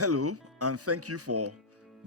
Hello, and thank you for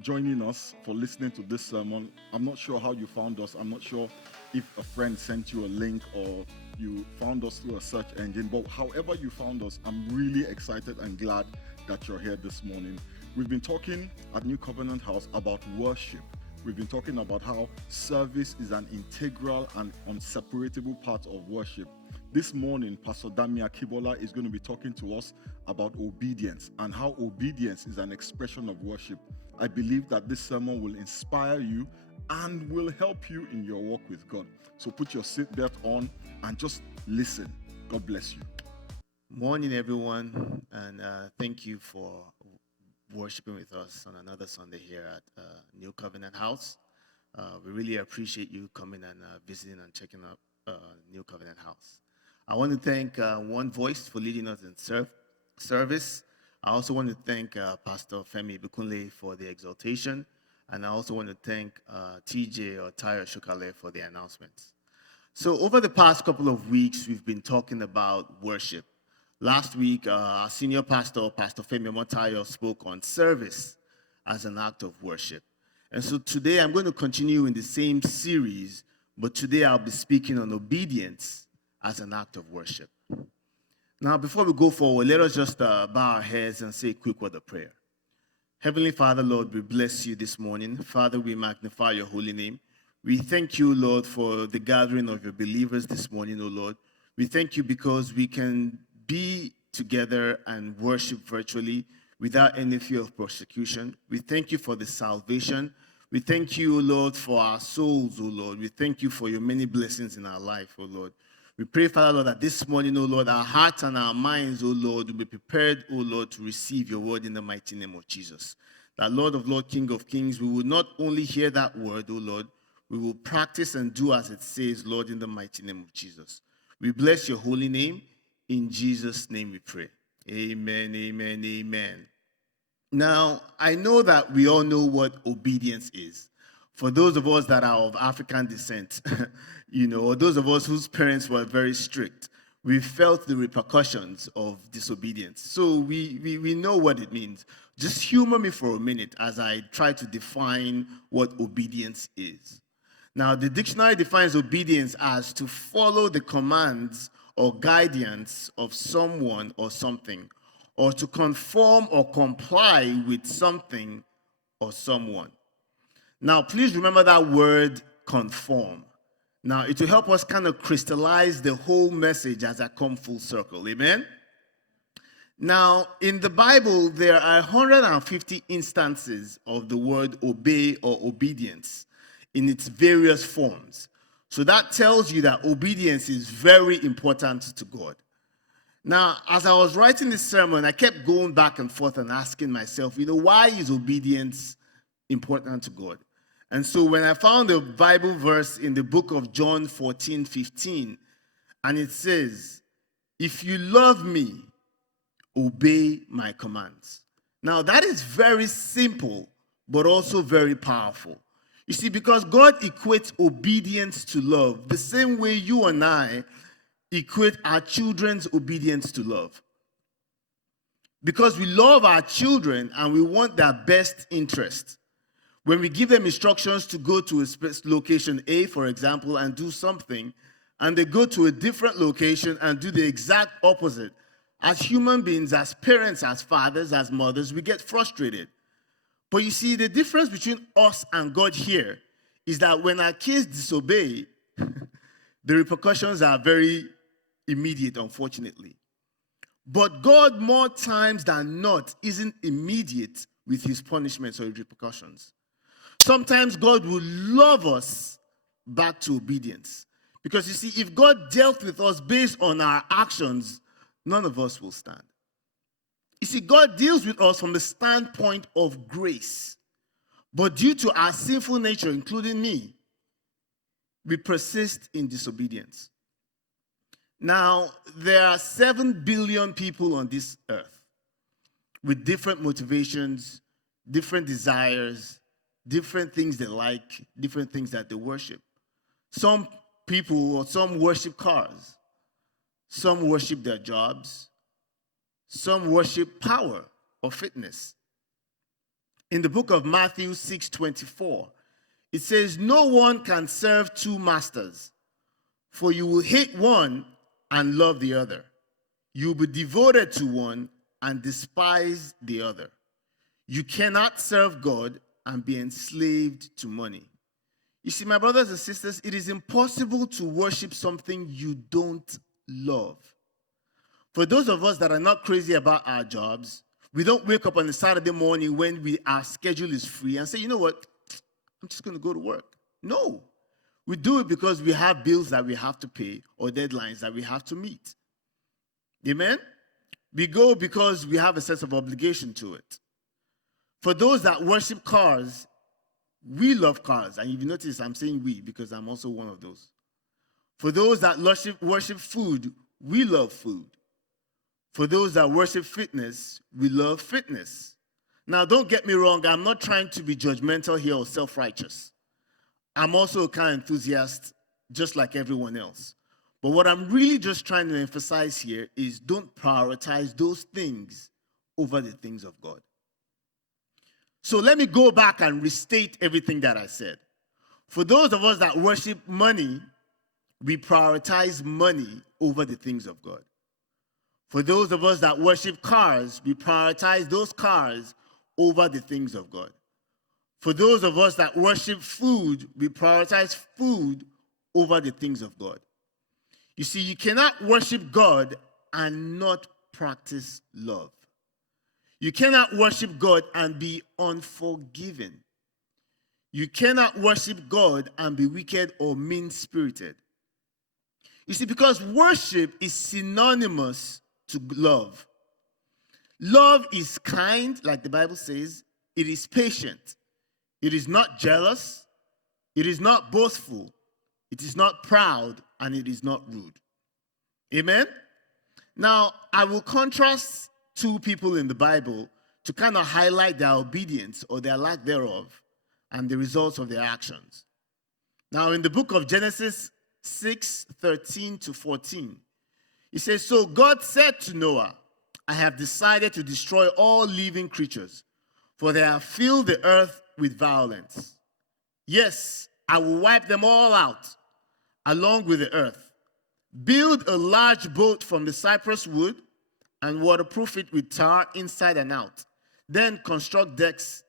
joining us, for listening to this sermon. I'm not sure how you found us. I'm not sure if a friend sent you a link or you found us through a search engine, but however you found us, I'm really excited and glad that you're here this morning. We've been talking at New Covenant House about worship. We've been talking about how service is an integral and unseparable part of worship. This morning, Pastor Dami Akibola is going to be talking to us about obedience and how obedience is an expression of worship. I believe that this sermon will inspire you and will help you in your walk with God. So put your seatbelt on and just listen. God bless you. Morning, everyone, and thank you for worshiping with us on another Sunday here at New Covenant House. We really appreciate you coming and visiting and checking out New Covenant House. I want to thank One Voice for leading us in service. I also want to thank Pastor Femi Bukunle for the exaltation, and I also want to thank TJ or Tayo Shukale for the announcements. So over the past couple of weeks, we've been talking about worship. Last week, our senior pastor, Pastor Femi Motayo, spoke on service as an act of worship. And so today I'm going to continue in the same series, but today I'll be speaking on obedience as an act of worship. Now, before we go forward, let us just bow our heads and say a quick word of prayer. Heavenly Father, Lord, we bless you this morning. Father, we magnify your holy name. We thank you, Lord, for the gathering of your believers this morning, O Lord. We thank you because we can be together and worship virtually without any fear of persecution. We thank you for the salvation. We thank you, O Lord, for our souls, O Lord. We thank you for your many blessings in our life, O Lord. We pray, Father, Lord, that this morning, O Lord, our hearts and our minds, O Lord, will be prepared, O Lord, to receive your word in the mighty name of Jesus. That Lord of Lords, King of Kings, we will not only hear that word, O Lord, we will practice and do as it says, Lord, in the mighty name of Jesus. We bless your holy name. In Jesus' name we pray. Amen, amen, amen. Now, I know that we all know what obedience is. For those of us that are of African descent, or those of us whose parents were very strict, we felt the repercussions of disobedience. So we know what it means. Just humor me for a minute as I try to define what obedience is. Now, the dictionary defines obedience as to follow the commands or guidance of someone or something, or to conform or comply with something or someone. Now, please remember that word conform. Now, it will help us kind of crystallize the whole message as I come full circle. Amen? Now, in the Bible, there are 150 instances of the word obey or obedience in its various forms. So that tells you that obedience is very important to God. Now, as I was writing this sermon, I kept going back and forth and asking myself, why is obedience important to God? And so when I found a Bible verse in the book of John 14:15, and it says, if you love me, obey my commands. Now, that is very simple, but also very powerful. You see, because God equates obedience to love the same way you and I equate our children's obedience to love. Because we love our children and we want their best interest. When we give them instructions to go to a location A, for example, and do something, and they go to a different location and do the exact opposite, as human beings, as parents, as fathers, as mothers, we get frustrated. But you see, the difference between us and God here is that when our kids disobey, the repercussions are very immediate, unfortunately. But God, more times than not, isn't immediate with his punishments or his repercussions. Sometimes God will love us back to obedience. Because you see, if God dealt with us based on our actions, none of us will stand. You see, God deals with us from the standpoint of grace. But due to our sinful nature, including me, we persist in disobedience. Now, there are 7 billion people on this earth with different motivations, different desires, different things they like, different things that they worship. Some people or some worship cars. Some worship their jobs. Some worship power or fitness. in the book of Matthew 6:24. It says, "No one can serve two masters, for you will hate one and love the other. You will be devoted to one and despise the other. You cannot serve God and be enslaved to money." You see, my brothers and sisters, it is impossible to worship something you don't love. For those of us that are not crazy about our jobs, we don't wake up on a Saturday morning when our schedule is free and say, you know what, I'm just going to go to work. No. We do it because we have bills that we have to pay or deadlines that we have to meet. Amen? We go because we have a sense of obligation to it. For those that worship cars, we love cars. And if you notice, I'm saying we because I'm also one of those. For those that worship food, we love food. For those that worship fitness, we love fitness. Now, don't get me wrong. I'm not trying to be judgmental here or self-righteous. I'm also a car enthusiast, just like everyone else. But what I'm really just trying to emphasize here is don't prioritize those things over the things of God. So let me go back and restate everything that I said. For those of us that worship money, we prioritize money over the things of God. For those of us that worship cars, we prioritize those cars over the things of God. For those of us that worship food, we prioritize food over the things of God. You see, you cannot worship God and not practice love. You cannot worship God and be unforgiving. You cannot worship God and be wicked or mean-spirited. You see, because worship is synonymous to love. Love is kind, like the Bible says. It is patient. It is not jealous. It is not boastful. It is not proud, and it is not rude. Amen? Now, I will contrast two people in the Bible to kind of highlight their obedience or their lack thereof and the results of their actions. Now, in the book of Genesis 6:13 to 14, it says, "So God said to Noah, I have decided to destroy all living creatures, for they have filled the earth with violence. Yes, I will wipe them all out, along with the earth. Build a large boat from the cypress wood and waterproof it with tar inside and out. Then construct decks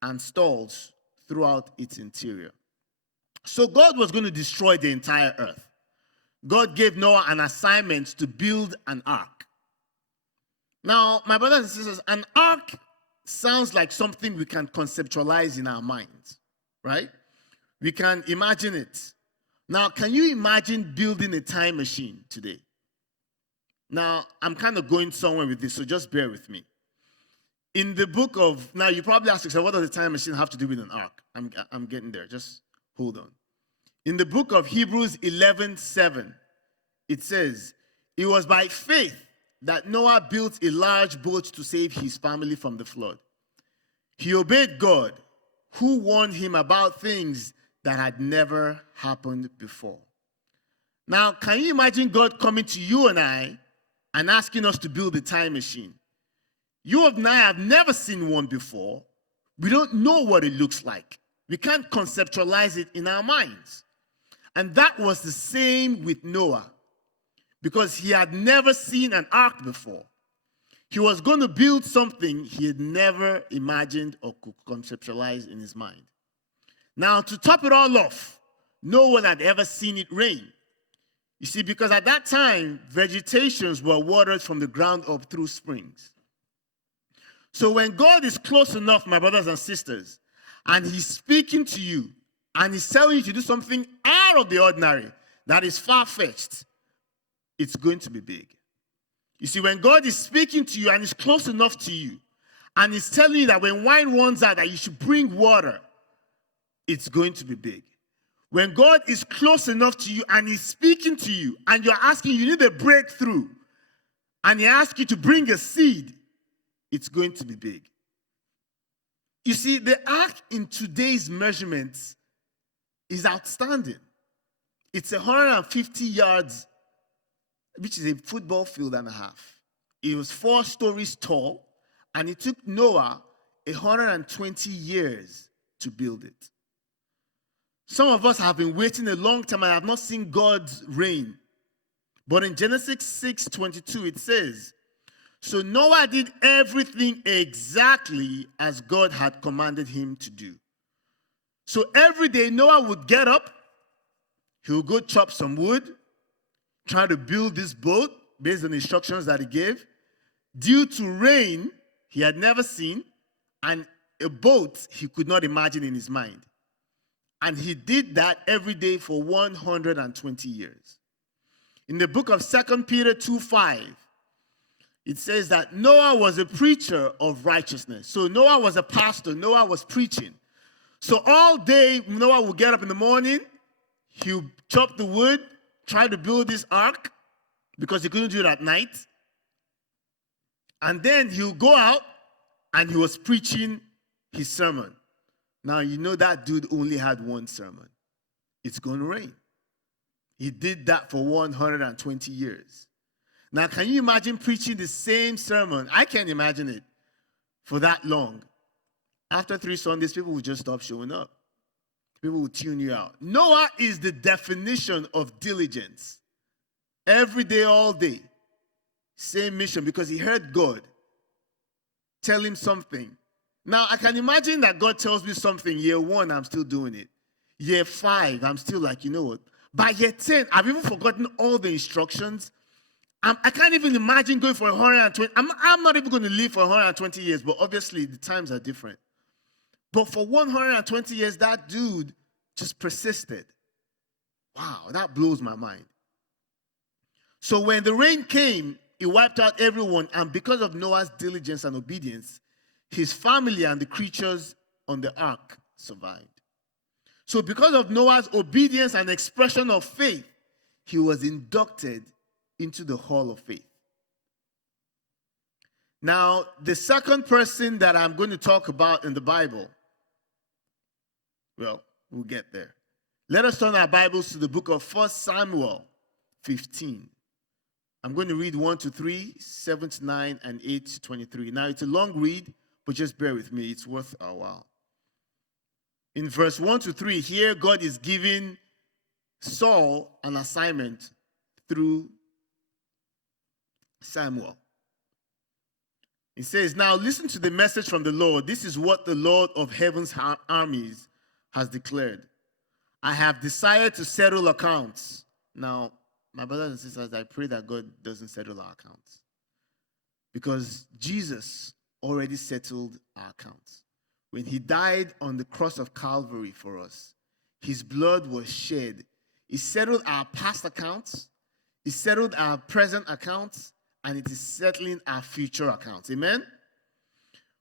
and stalls throughout its interior." So God was going to destroy the entire earth. God gave Noah an assignment to build an ark. Now, my brothers and sisters, an ark sounds like something we can conceptualize in our minds, right? We can imagine it. Now, can you imagine building a time machine today? Now, I'm kind of going somewhere with this, so just bear with me. In the book of, now you probably ask yourself, what does a time machine have to do with an ark? I'm getting there, just hold on. In the book of Hebrews 11:7, it says, "It was by faith that Noah built a large boat to save his family from the flood. He obeyed God, who warned him about things that had never happened before." Now, can you imagine God coming to you and I and asking us to build a time machine? You and I have never seen one before. We don't know what it looks like. We can't conceptualize it in our minds. And that was the same with Noah, because he had never seen an ark before. He was going to build something he had never imagined or could conceptualize in his mind. Now, to top it all off, no one had ever seen it rain. You see, because at that time, vegetations were watered from the ground up through springs. So when God is close enough, my brothers and sisters, and he's speaking to you, and he's telling you to do something out of the ordinary that is far-fetched, it's going to be big. You see, when God is speaking to you and is close enough to you, and he's telling you that when wine runs out, that you should bring water, it's going to be big. When God is close enough to you and he's speaking to you, and you're asking, you need a breakthrough, and he asks you to bring a seed, it's going to be big. You see, the ark in today's measurements is outstanding. It's 150 yards, which is a football field and a half. It was 4 stories tall, and it took Noah 120 years to build it. Some of us have been waiting a long time and have not seen God's reign. But in Genesis 6:22, it says, so Noah did everything exactly as God had commanded him to do. So every day Noah would get up, he would go chop some wood, try to build this boat based on the instructions that he gave. Due to rain he had never seen and a boat he could not imagine in his mind. And he did that every day for 120 years. In the book of 2 Peter 2:5, it says that Noah was a preacher of righteousness. So Noah was a pastor. Noah was preaching. So all day, Noah would get up in the morning. He would chop the wood, try to build this ark, because he couldn't do it at night. And then he would go out, and he was preaching his sermon. Now, you know that dude only had one sermon. It's going to rain. He did that for 120 years. Now, can you imagine preaching the same sermon? I can't imagine it for that long. After 3 Sundays, people will just stop showing up. People will tune you out. Noah is the definition of diligence. Every day, all day. Same mission, because he heard God tell him something. Now, I can imagine that God tells me something. Year 1, I'm still doing it. Year 5, I'm still like, you know what? By year 10, I've even forgotten all the instructions. I can't even imagine going for 120. I'm not even going to live for 120 years, but obviously the times are different. But for 120 years, that dude just persisted. Wow, that blows my mind. So when the rain came, it wiped out everyone, and because of Noah's diligence and obedience, his family and the creatures on the ark survived. So because of Noah's obedience and expression of faith, he was inducted into the hall of faith. Now, the second person that I'm going to talk about in the Bible, well, we'll get there. Let us turn our Bibles to the book of 1 Samuel 15. I'm going to read 1-3, 7-9, and 8-23. Now, it's a long read, but just bear with me. It's worth our while. In verse 1-3, here God is giving Saul an assignment through Samuel. He says, now listen to the message from the Lord. This is what the Lord of heaven's armies has declared. I have decided to settle accounts. Now, my brothers and sisters, I pray that God doesn't settle our accounts, because Jesus already settled our accounts. When he died on the cross of Calvary for us, his blood was shed. He settled our past accounts, he settled our present accounts, and it is settling our future accounts. Amen?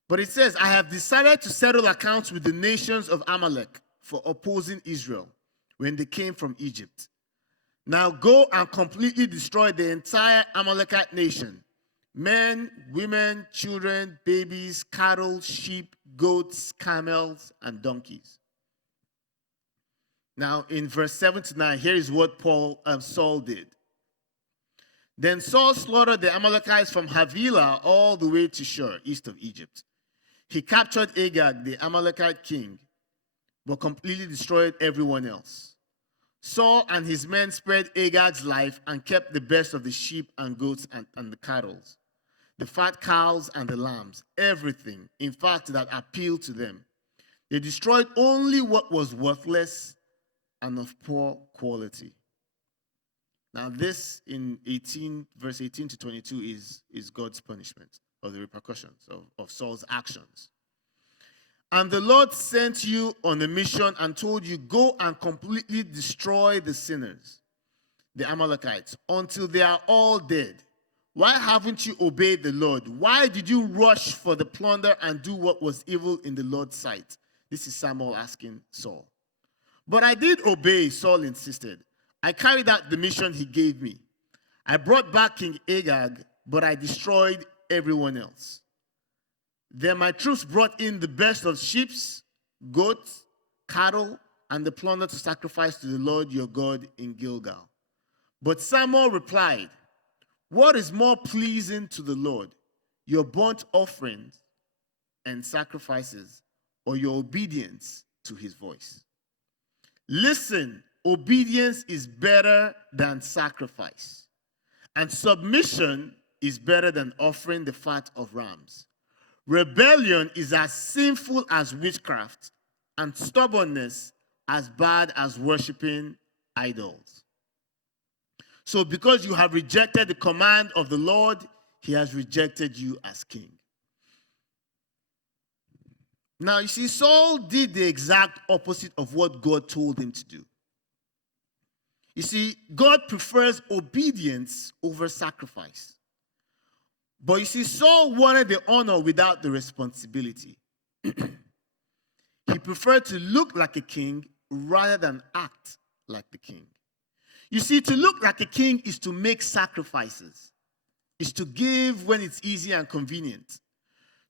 But it says, I have decided to settle accounts with the nations of Amalek for opposing Israel when they came from Egypt. Now go and completely destroy the entire Amalekite nation. Men, women, children, babies, cattle, sheep, goats, camels, and donkeys. Now in verse 7-9, here is what Saul did. Then Saul slaughtered the Amalekites from Havilah all the way to Shur, east of Egypt. He captured Agag, the Amalekite king, but completely destroyed everyone else. Saul and his men spared Agag's life and kept the best of the sheep and goats and the cattle, the fat cows and the lambs, everything, in fact, that appealed to them. They destroyed only what was worthless and of poor quality. Now this in verse 18-22 is God's punishment, or the repercussions of Saul's actions. And the Lord sent you on a mission and told you, go and completely destroy the sinners, the Amalekites, until they are all dead. Why haven't you obeyed the Lord? Why did you rush for the plunder and do what was evil in the Lord's sight? This is Samuel asking Saul. But I did obey, Saul insisted. I carried out the mission he gave me. I brought back King Agag, but I destroyed everyone else. Then my troops brought in the best of sheep, goats, cattle, and the plunder to sacrifice to the Lord your God in Gilgal. But Samuel replied, what is more pleasing to the Lord, your burnt offerings and sacrifices, or your obedience to his voice? Listen, obedience is better than sacrifice, and submission is better than offering the fat of rams. Rebellion is as sinful as witchcraft, and stubbornness as bad as worshiping idols. So because you have rejected the command of the Lord, he has rejected you as king. Now, you see, Saul did the exact opposite of what God told him to do. You see, God prefers obedience over sacrifice. But you see, Saul wanted the honor without the responsibility. He preferred to look like a king rather than act like the king. You see, to look like a king is to make sacrifices, is to give when it's easy and convenient.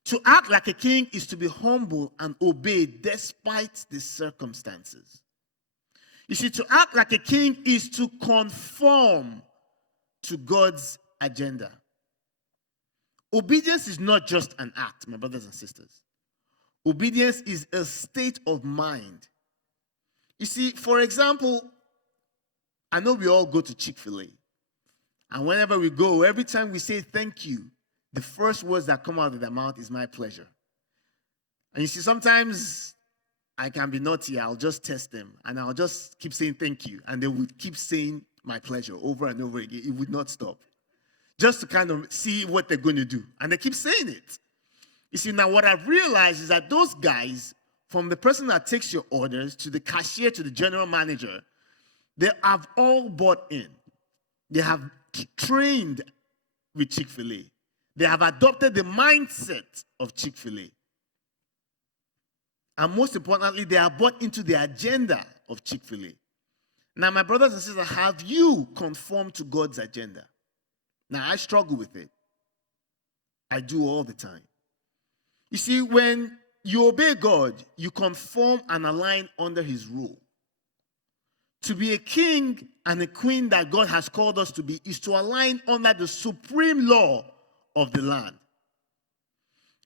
To act like a king is to be humble and obey despite the circumstances. You see, to act like a king is to conform to God's agenda. Obedience is not just an act, my brothers and sisters. Obedience is a state of mind. You see, for example, I know we all go to Chick-fil-A. And whenever we go, every time we say thank you, the first words that come out of their mouth is my pleasure. And you see, sometimes I can be naughty. I'll just test them. And I'll just keep saying thank you. And they would keep saying my pleasure over and over again. It would not stop. Just to kind of see what they're going to do. And they keep saying it. You see, now what I've realized is that those guys, from the person that takes your orders to the cashier to the general manager, they have all bought in. They have trained with Chick-fil-A. They have adopted the mindset of Chick-fil-A. And most importantly, they are bought into the agenda of Chick-fil-A. Now, my brothers and sisters, have you conformed to God's agenda? Now, I struggle with it. I do all the time. You see, when you obey God, you conform and align under his rule. To be a king and a queen that God has called us to be is to align under the supreme law of the land.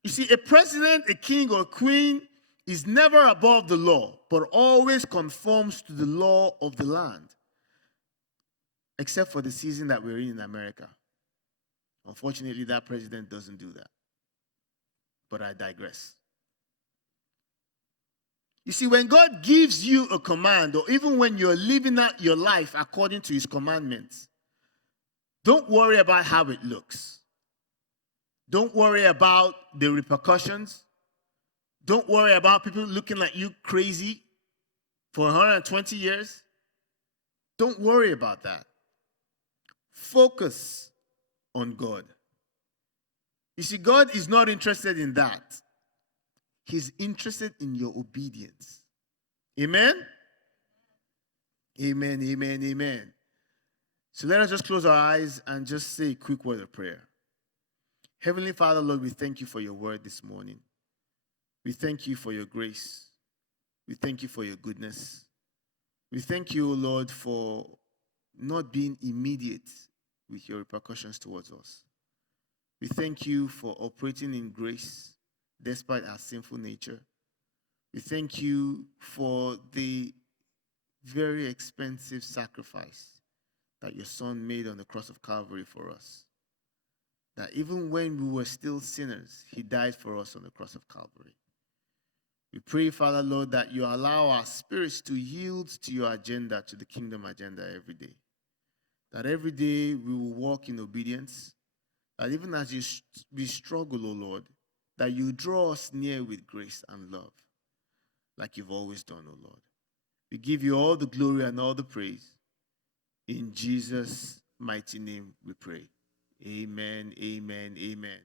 You see, a president, a king, or a queen is never above the law, but always conforms to the law of the land. Except for the season that we're in America. Unfortunately, that president doesn't do that. But I digress. You see, when God gives you a command, or even when you're living out your life according to his commandments, don't worry about how it looks. Don't worry about the repercussions. Don't worry about people looking like you crazy for 120 years. Don't worry about that. Focus on God. You see, God is not interested in that. He's interested in your obedience. Amen? Amen, amen, amen. So let us just close our eyes and just say a quick word of prayer. Heavenly Father, Lord, we thank you for your word this morning. We thank you for your grace. We thank you for your goodness. We thank you, Lord, for not being immediate with your repercussions towards us. We thank you for operating in grace despite our sinful nature. We thank you for the very expensive sacrifice that your Son made on the cross of Calvary for us. That even when we were still sinners, he died for us on the cross of Calvary. We pray, Father, Lord, that you allow our spirits to yield to your agenda, to the kingdom agenda every day. That every day we will walk in obedience. That even as we struggle, O Lord, that you draw us near with grace and love, like you've always done, O Lord. We give you all the glory and all the praise. In Jesus' mighty name we pray. Amen, amen, amen.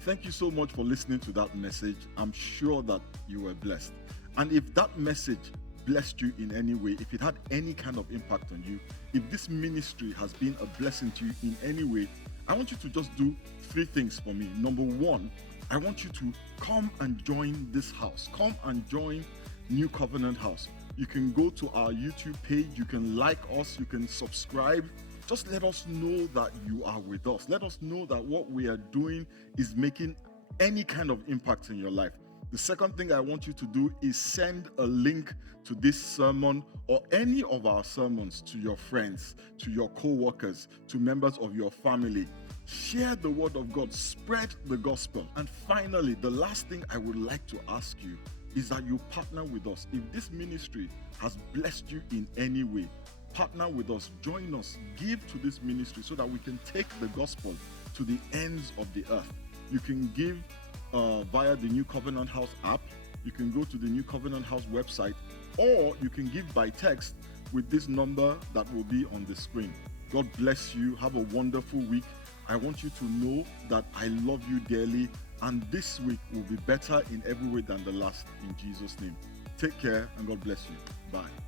Thank you so much for listening to that message. I'm sure that you were blessed. And if that message blessed you in any way, if it had any kind of impact on you, if this ministry has been a blessing to you in any way, I want you to just do 3 things for me. Number 1, I want you to come and join this house. Come and join New Covenant House. You can go to our YouTube page. You can like us. You can subscribe. Just let us know that you are with us. Let us know that what we are doing is making any kind of impact in your life. The second thing I want you to do is send a link to this sermon or any of our sermons to your friends, to your co-workers, to members of your family. Share the word of God, spread the gospel. And finally, the last thing I would like to ask you is that you partner with us. If this ministry has blessed you in any way, partner with us, join us, give to this ministry so that we can take the gospel to the ends of the earth. You can give via the New Covenant House app. You can go to the New Covenant House website, or you can give by text with this number that will be on the screen. God bless you. Have a wonderful week. I want you to know that I love you dearly, and this week will be better in every way than the last, in Jesus' name. Take care, and God bless you. Bye.